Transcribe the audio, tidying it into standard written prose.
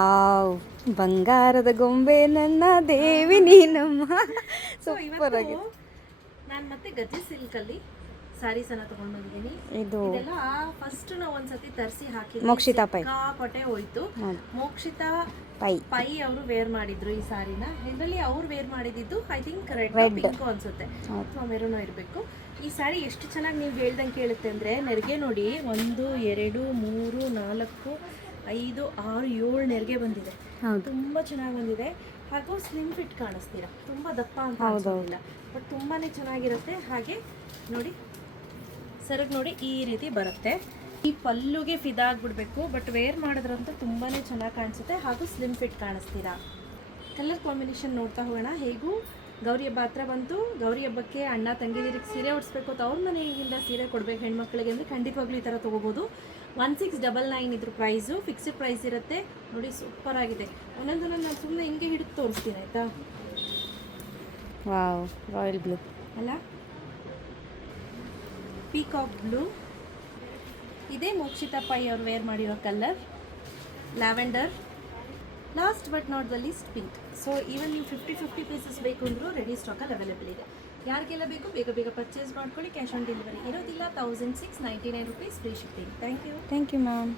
Wow, ಬಂಗಾರದ ಗೊಂಬೆ ನನ್ನ ದೇವಿ ನೀನಮ್ಮ. ಸೂಪರ್ ಆಗಿದೆ. ನಾನು ಮತ್ತೆ ಗಜ್ಜೆ ಸಿಲ್ಕಲ್ಲಿ ಸ್ಯಾರೀಸ್ ಅನ್ನ ತಗೊಂಡ್ ಬಂದಿದ್ದೀನಿ. ಇದು ಇದೆಲ್ಲ ಫಸ್ಟ್ ನಾವು ಒಂದ್ಸತಿ ತರಿಸಿ ಹಾಕಿ ಮೋಕ್ಷಿತಾ ಪೈ. ಸಿಕ್ಕಾಪಟ್ಟೆ ಹೋಯ್ತು. ಮೋಕ್ಷಿತಾ ಪೈ ಪೈ ಅವರು ವೇರ್ ಮಾಡಿದ್ರು ಈ ಸಾರಿನ. ಇದರಲ್ಲಿ ಅವ್ರು ವೇರ್ ಮಾಡಿದ್ದು ಐ ಥಿಂಕ್ ರೆಡ್ ಪಿಂಕ್ ಅನ್ಸುತ್ತೆ ಅಥವಾ ಮೆರೂನ್ ಇರಬೇಕು. ಈ ಸ್ಯಾರಿ ಎಷ್ಟು ಚೆನ್ನಾಗಿ ನೀವು ಹೇಳ್ದಂಗೆ ಕೇಳುತ್ತೆ ಅಂದರೆ ನೆರಿಗೆ ನೋಡಿ, 1 2 3 4 5 6 7 ನೆರಿಗೆ ಬಂದಿದೆ. ತುಂಬ ಚೆನ್ನಾಗಿ ಬಂದಿದೆ. ಹಾಗೂ ಸ್ಲಿಮ್ ಫಿಟ್ ಕಾಣಿಸ್ತೀರಾ, ತುಂಬ ದಪ್ಪ ಅಂತ ಅನ್ಸೋದಿಲ್ಲ, ಬಟ್ ತುಂಬಾ ಚೆನ್ನಾಗಿರುತ್ತೆ. ಹಾಗೆ ನೋಡಿ ಸೆರಗ್ ನೋಡಿ ಈ ರೀತಿ ಬರುತ್ತೆ. ಈ ಪಲ್ಲುಗೆ ಫಿದಾ ಆಗ್ಬಿಡ್ಬೇಕು, ಬಟ್ ವೇರ್ ಮಾಡಿದ್ರಂತೂ ತುಂಬಾ ಚೆನ್ನಾಗಿ ಕಾಣಿಸುತ್ತೆ. ಹಾಗೂ ಸ್ಲಿಮ್ ಫಿಟ್ ಕಾಣಿಸ್ತೀರಾ. ಕಲರ್ ಕಾಂಬಿನೇಷನ್ ನೋಡ್ತಾ ಹೋಗೋಣ. ಹೇಗೂ ಗೌರಿ ಹಬ್ಬ ಹತ್ರ ಬಂತು. ಗೌರಿ ಹಬ್ಬಕ್ಕೆ ಅಣ್ಣ ತಂಗಿದಿರಿಗೆ ಸೀರೆ ಉಡಿಸ್ಬೇಕು ಅಂತ ಅವ್ರ ಮನೆಯಿಂದ ಸೀರೆ ಕೊಡಬೇಕು ಹೆಣ್ಮಕ್ಳಿಗೆ ಅಂದರೆ ಖಂಡಿತವಾಗ್ಲೂ ಈ ಥರ ತೊಗೋಬೋದು. 1699 ಇದ್ರ ಪ್ರೈಸು, ಫಿಕ್ಸ್ಡ್ ಪ್ರೈಸ್ ಇರುತ್ತೆ. ನೋಡಿ ಸೂಪರ್ ಆಗಿದೆ. ಒಂದೊಂದನ್ನು ನಾನು ಸುಮ್ಮನೆ ಹಿಂಗೆ ಹಿಡಿದು ತೋರಿಸ್ತೀನಿ ಆಯಿತಾ. ವಾವ್, ರಾಯಲ್ ಬ್ಲೂ ಅಲ್ಲ, ಪೀಕಾಕ್ ಬ್ಲೂ. ಇದೇ ಮೋಕ್ಷಿತಾ ಪೈ ಅವ್ರು ವೇರ್ ಮಾಡಿರೋ colour lavender. Last but not the least pink. So even ನೀವು 50 ಪೀಸಸ್ ಬೇಕು ಅಂದರೂ ರೆಡಿ ಸ್ಟಾಕಲ್ಲಿ ಅವೈಲೇಬಲ್ ಇದೆ. ಯಾರಿಗೆಲ್ಲ ಬೇಕು ಬೇಗ ಬೇಗ ಪರ್ಚೇಸ್ ಮಾಡ್ಕೊಳ್ಳಿ. ಕ್ಯಾಶ್ ಆನ್ ಡೆಲಿವರಿ ಇರೋದಿಲ್ಲ. 1699 rupees free shipping. Thank you ma'am.